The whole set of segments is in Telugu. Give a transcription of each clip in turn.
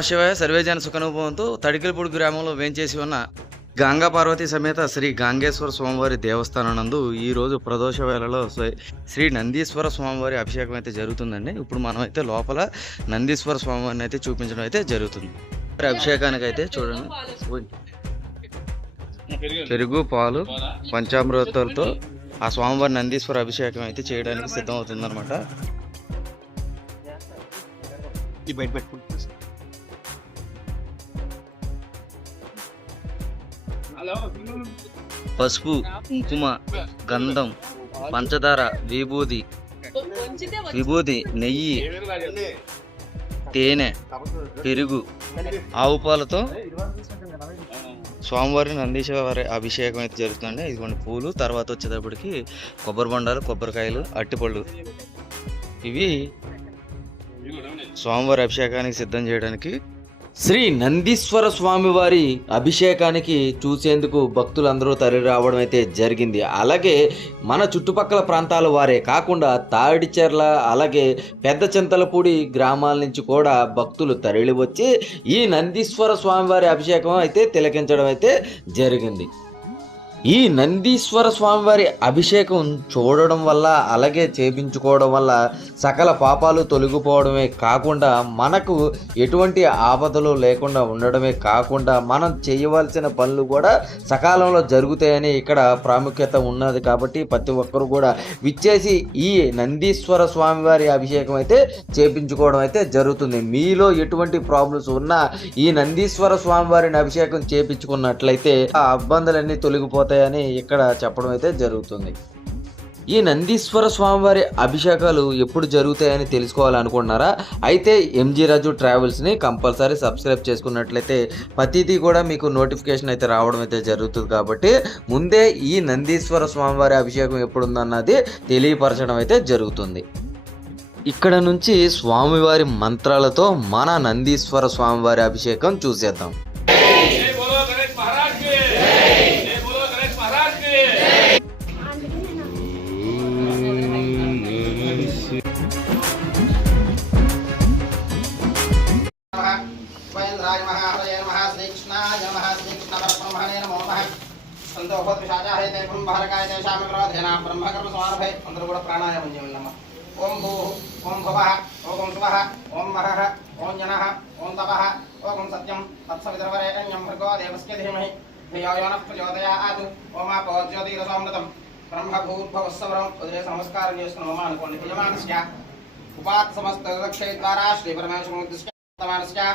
శివాయ సర్వేజన సుఖానుభవంతో తడికలపూడి గ్రామంలో వేంచేసి ఉన్న గంగా పార్వతీ సమేత శ్రీ గాంగేశ్వర స్వామివారి దేవస్థానం నందు ఈరోజు ప్రదోష వేళలో శ్రీ నందీశ్వర స్వామివారి అభిషేకం అయితే జరుగుతుందండి. ఇప్పుడు మనం అయితే లోపల నందీశ్వర స్వామివారిని అయితే చూపించడం అయితే జరుగుతుంది. అభిషేకానికి అయితే చూడండి, పెరుగు పాలు పంచామృతాలతో ఆ స్వామివారి నందీశ్వర అభిషేకం అయితే చేయడానికి సిద్ధం అవుతుంది అనమాట. పసుపు, కుంకుమ, గంధం, పంచదార, విభూది, నెయ్యి, తేనె, పెరుగు, ఆవు పాలతో స్వామివారి నందీశ్వరి అభిషేకం అయితే జరుగుతుందండి. ఇదిగోండి పూలు, తర్వాత వచ్చేటప్పటికి కొబ్బరి బొండాలు, కొబ్బరికాయలు, అట్టిపళ్ళు, ఇవి స్వామివారి అభిషేకానికి సిద్ధం చేయడానికి శ్రీ నందీశ్వర స్వామివారి అభిషేకానికి చూసేందుకు భక్తులందరూ తరలి రావడం అయితే జరిగింది. అలాగే మన చుట్టుపక్కల ప్రాంతాల వారే కాకుండా తాడిచెర్ల అలాగే పెద్ద చింతలపూడి గ్రామాల నుంచి కూడా భక్తులు తరలి వచ్చి ఈ నందీశ్వర స్వామివారి అభిషేకం అయితే తిలకించడం అయితే జరిగింది. ఈ నందీశ్వర స్వామివారి అభిషేకం చూడడం వల్ల అలాగే చేపించుకోవడం వల్ల సకల పాపాలు తొలగిపోవడమే కాకుండా మనకు ఎటువంటి ఆపదలు లేకుండా ఉండడమే కాకుండా మనం చేయవలసిన పనులు కూడా సకాలంలో జరుగుతాయని ఇక్కడ ప్రాముఖ్యత ఉన్నది. కాబట్టి ప్రతి ఒక్కరు కూడా విచ్చేసి ఈ నందీశ్వర స్వామివారి అభిషేకం అయితే చేపించుకోవడం అయితే జరుగుతుంది. మీలో ఎటువంటి ప్రాబ్లమ్స్ ఉన్నా ఈ నందీశ్వర స్వామివారిని అభిషేకం చేపించుకున్నట్లయితే ఆ ఇబ్బందులన్నీ తొలగిపోతాయి అని ఇక్కడ చెప్పడం అయితే జరుగుతుంది. ఈ నందీశ్వర స్వామివారి అభిషేకాలు ఎప్పుడు జరుగుతాయని తెలుసుకోవాలనుకుంటున్నారా? అయితే ఎంజీ రాజు ట్రావెల్స్ని కంపల్సరీ సబ్స్క్రైబ్ చేసుకున్నట్లయితే ప్రతిదీ కూడా మీకు నోటిఫికేషన్ అయితే రావడం అయితే జరుగుతుంది. కాబట్టి ముందే ఈ నందీశ్వర స్వామివారి అభిషేకం ఎప్పుడుందన్నది తెలియపరచడం అయితే జరుగుతుంది. ఇక్కడ నుంచి స్వామివారి మంత్రాలతో మన నందీశ్వర స్వామివారి అభిషేకం చూసేద్దాం. అందరూ కూడా ప్రాణాయామం చేయండి. ఓం భూ, ఓం భువః, ఓం శువః, ఓం మహః, ఓం జనః, ఓం తపః, ఓం సత్యం తత్సవితుర్వరేణ్యం భర్గో దేవస్య ధీమహి ధియో యో నః ప్రచోదయాత్. ఓం ఆపో జ్యోతిరసోమృతం బ్రహ్మభూర్భువస్సవరం. వదిలేసి నమస్కారం చేసుకున్నాం అనుకోండి. యజమానస్య ఉపాత్ సమస్త రక్షయద్వారా శ్రీ పరమేశ్వరముద్దిశ్య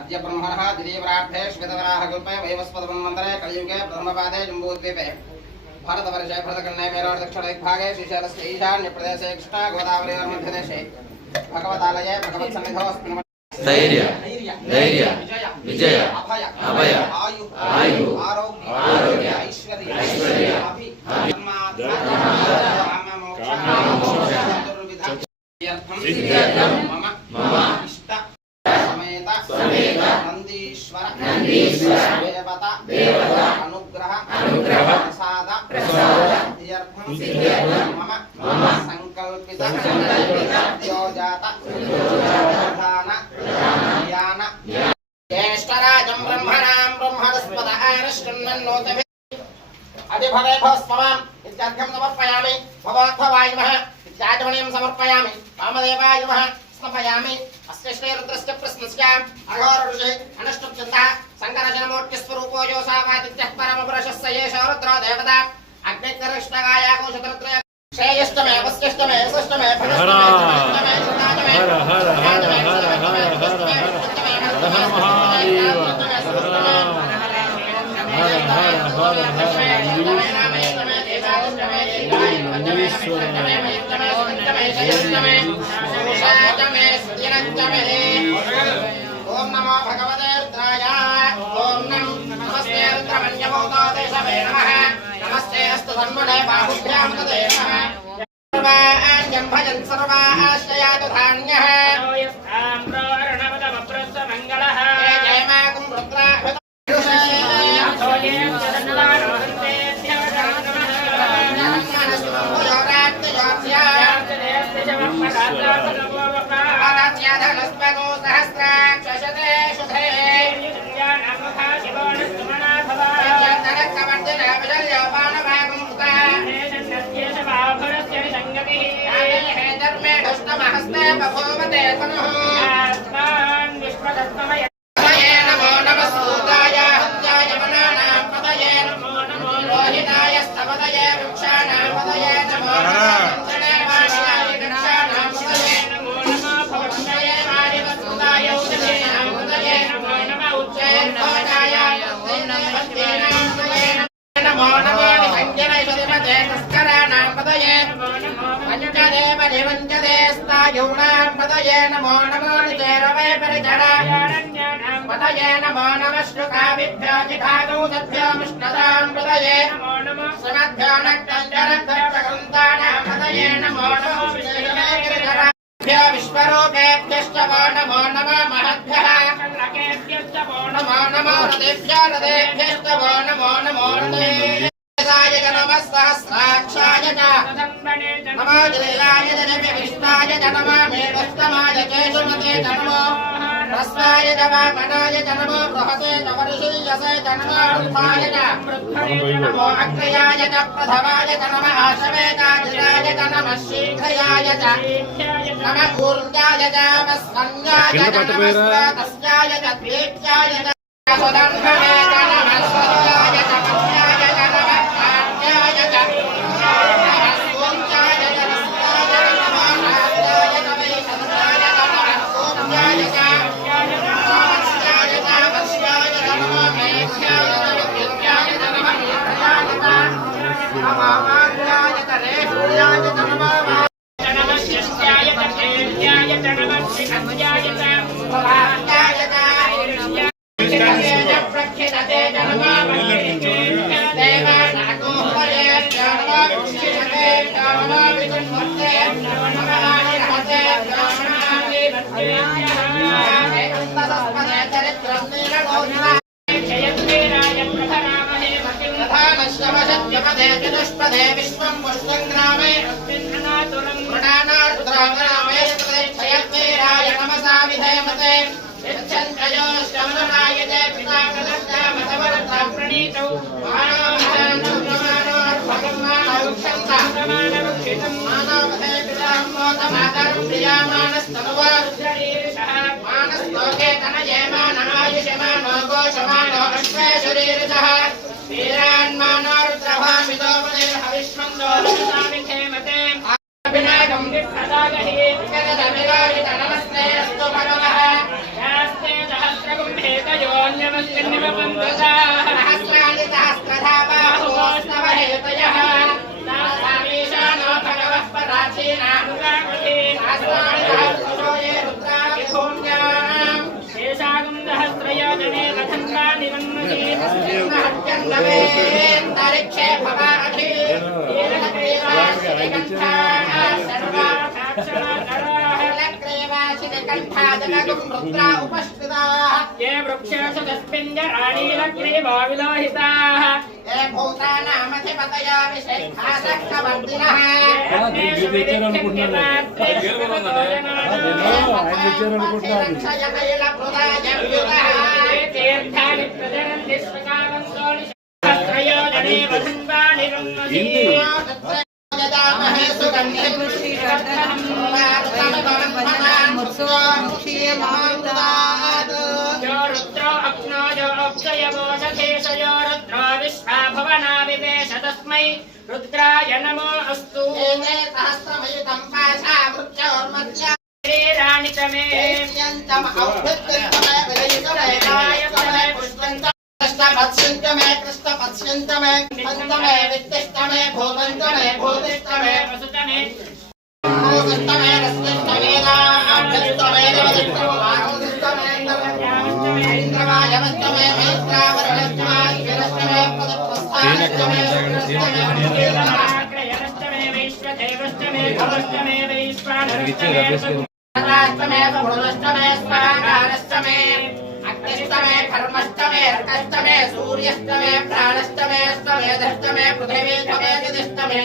అద్య బ్రహ్మణః ద్వితీయప్రార్థే శ్వేతవరాహ కల్పే వైవస్వతమన్వంతరే కలియుగే ప్రథమపాదే జంబూద్వీపే भारतवर्षे भरतखण्डे मेरोड दक्षिणदिग्भागे श्रीशैलस्य ईशान्यप्रदेशे कृष्णा गोदावरी मध्यदेशे भगवतालये भगवत्सन्निधौ धैर्य विजय अभय आयु आरोग्य ऐश्वर्य मम इष्ट समेत नंदीश्वर देवता अनुग्रह प्रसाद मम संकल्पित योजात प्रधान ज्ञान ज्येष्ठराजं ब्रह्मणां ब्रह्मणस्पत आनश्चन्नोतभि अधिभवे भस्मवान् इत्याद्यं समर्पयामि भवद्भवाय नमः इत्याचमनीयं समर्पयामि वामदेवाय नमः स्मपयामि अस्य श्रीरुद्रस्य प्रश्नस्य अघोरऋषि अनुष्टुप्छन्दः शङ्करजनमूर्तिस्वरूपो यो सावादित्यः परमपुरुषस्य एष रुद्रो देवता अग्निकरिष्टगायाघोषतरुत्रय श्रेयष्टमे वस्तिष्टमे यशष्टमे फलष्टमे जगष्टमे सुताजमे हर हर हर हर हर हर हर महादेव हर ओम नमो भगवते रुद्राय ओम नमस्ते रुद्रमन्यभूतदेशवे नमः नमस्ते अस्तु धन्मने बाहुभ्यां तदे नमः सर्वाञ्जं भजन् सर्वाश्रयातु धान्यः ताम्रोर्णवदमप्रस्वमङ्गलः जय मागुं रुद्रा सहस्राक्षते नमो नमः सूताय हत्याय वनानां पतये नमो नमो रोहिताय स्तपतये वृक्षाणां पतये नमो नमः वाणियाय वृक्षाणां पतये नमो नमः भवत्तये वारिवस्तुताय उदयेनां पतये नमो नमः उच्चैर्भवनाय नमो नमो निभञ्जनय श्रीमते तस्कराणां पतये नमो नमो पञ्चदेव निवञ्चदे स्थायूणां पतये नमो नमो निचैरवे परिचराय पतये नमो नमः श्रुकाभिभ्यो जिघागौ तद्भ्यो मिष्णतां पतये नमो नमः समद्भ्यो नक्तञ्जरद्भ्यग्रन्थानां पतये नमो नमः विश्वरूपेभ्यो विश्वरूपेभ्यश्च वो नमो नमः महद्भ्यः नमो नमो हृदेभ्यो हृदेभ्यश्च वो नमो नमो हृदेभ्याय च नमः सहस्राक्षाय च नमो जलीलाय च विष्णाय च नमः मेघस्तमाय च सुमते च नमो रस्वाय च वामनाय च नमो बृहते च वर्षीयसे च नमो रूपाय च नमो अग्रयाय च प्रथमाय च नमः आशवेताजिराय च नमः शीघ्रयाय च नमः ऊर्जाय च वस्कन्याय च नमः स्वातस्याय च द्वीप्याय च सुदर्भवे च नमः स्वयाय च पत्याय च नमः आज्ञाय च नमः सूर्याय च रस्याय च नमः राजाय च वैशन्याय च नमः सूर्याय च नमस्याय च वस्याय च नमः मेघ्याय च विद्याय च नमः नीराय च नमः मार्गाय च रेष्ट्याय च नमः नमः शिष्याय च प्रेम्याय च नमः शिखम्याय च भवान्याय च प्रक्षिणते च नमः देवानागोहरे च नमः विक्षिणते च नमः विकुण्ठते नमः निरहते च नमः एकन्तदस्पदे चरित्रं नीलगोधरा जयद्वीराय प्रभरामहे प्रधानश्रवशत्यपदे चतुष्पदे विश्वं पुष्पङ्ग्रामे मृणानार्द्रामे जयद्वीराय नमसा विधेमते यच्छन्द्रयोश्रवणाय च पिता प्रदत्तामतवर्ता प्रणीतौ मानवभगन्मानवक्षन्ता मानवभे पितां मोदमातरं प्रियामानस्तनुवारुद्रीर्षः मानस्तोके तनये मानमायुष्यमानो घोषमानो अश्वेशरीर्षः वीरान्मानोरुद्रभामितो बलिर्हविष्मन्दो हविषामिधेमते अभिनागं विप्रदागहि विकरदमिराजित नमस्ते अस्तु भगवः यास्ते सहस्रगुम्भेतयोऽन्यमस्मिन्निवपन्तुताः सहस्राणि सहस्रधा बाहुवोऽस्तवहेतयः तासामीशानो भगवः पराचीनानुगामहे सहस्राणि सहस्रशो ये रुद्रा विभूम्याम् शेषागं सहस्रयोजने कथन्ता निवन्महे तस्मिन्नहत्यन्तवेऽन्तरिक्षे भवाधि ीरग्रीवाशिनिकण्ठाः सर्वाक्षराः लग्रीवाशिनिकण्ठादनगुं रुद्रा उपस्थिताः ये वृक्षेषु तस्मिञ्जराणीलग्रीवा विलोहिताः ये भूतानामधिपतयो विशेषासक्तवर्तिनः तीर्थानि प्रजनन्ति स्वकामन्तोनि सहस्रयोजने वधन्वानि रम्महे सुगन्धिं श्रीवर्धनं यो रुद्रो अग्नो यो अक्षयवोषधेशयो रुद्रो विश्वा भवना विवेश तस्मै रुद्राय नमो अस्तु सहस्रमयुतं पाशा वृक्षोर्मध्या शरीराणि च मे पत्स्यन्त मे कृष्ण पत्स्यन्त मे पन्त मे वित्तिष्ठ मे भूतन्त मे भूतिष्ठ मे वसुत मे भूतिष्ठ मे रस्तिष्ठ मे नाभ्यष्ठ मे देवदिष्ठ वारुदिष्ठ मे इन्द्रवायवष्ठ मे मैत्रावरणष्ठ मे गिरष्ठ मे पदप्रस्थानष्ठ मे क्रयणष्ठ मे वैश्वदेवष्ठ मे भवष्ठ मे वैश्वानरष्ठ मे राष्ट्रमे भुवनष्टमे स्वाहारष्टमे अग्निष्टमे कर्मष्टमे अर्कष्टमे सूर्यष्टमे प्राणष्टमे अष्टमे दष्टमे पृथिवीष्टमे दिदिष्टमे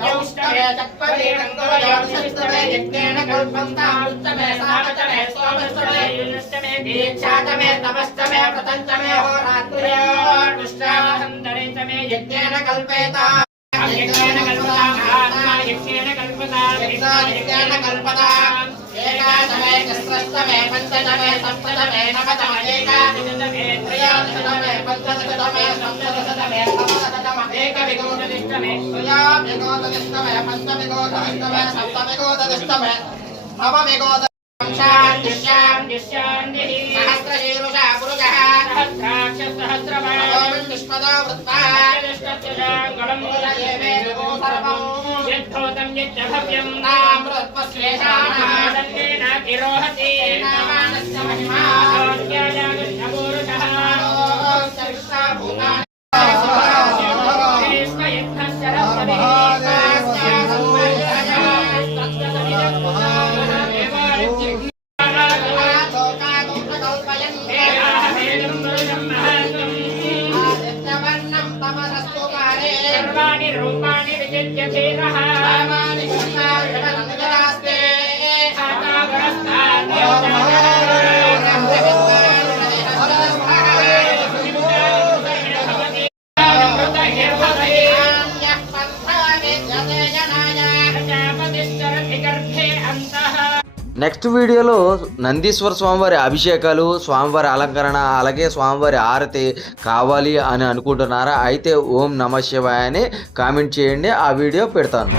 नौष्टमे चक्वरीरङ्गवयोष्टमे यज्ञेन कल्पन्ताष्टमे सावचमे सोमष्टमे युष्टमे दीक्षातमे तपष्टमे प्रतञ्चमे होरात्र्योष्टामसन्दरितमे यज्ञेन कल्पेता यज्ञेन कल्पता महात्मा यज्ञेन कल्पता यज्ञेन कल्पता एकादशमे चतुष्टमे पञ्चदशमे सप्तदशमे नवदशमे एकादशमे त्रयोदशमे पञ्चदशमे सप्तदशमे नवदशमे एकविंशतिष्टमे त्रयोविंशतिष्टमे पञ्चविंशतिष्टमे सप्तविंशतिष्टमे नवविंशतिष्टमे सहस्रशीर्षा पुरुषः सहस्राक्ष सहस्रपादं विश्वतो वृत्तः चतुष्टयङ्गलं मुदये सर्वं यद्धोतं यच्च भव्यं नामृतस्वेषाणादन्नेन तिरोहति नामानस्य महिमा ज्ञायागुष्ठपूरुषः रूपाणि विचित्य धीरः रामानि कृष्णार्जुननन्दनास्ते నెక్స్ట్ వీడియోలో నందీశ్వర స్వామివారి అభిషేకాలు, స్వామివారి అలంకరణ, అలాగే స్వామివారి ఆరతి కావాలి అని అనుకుంటున్నారా? అయితే ఓం నమ శివాయ అని కామెంట్ చేయండి, ఆ వీడియో పెడతాను.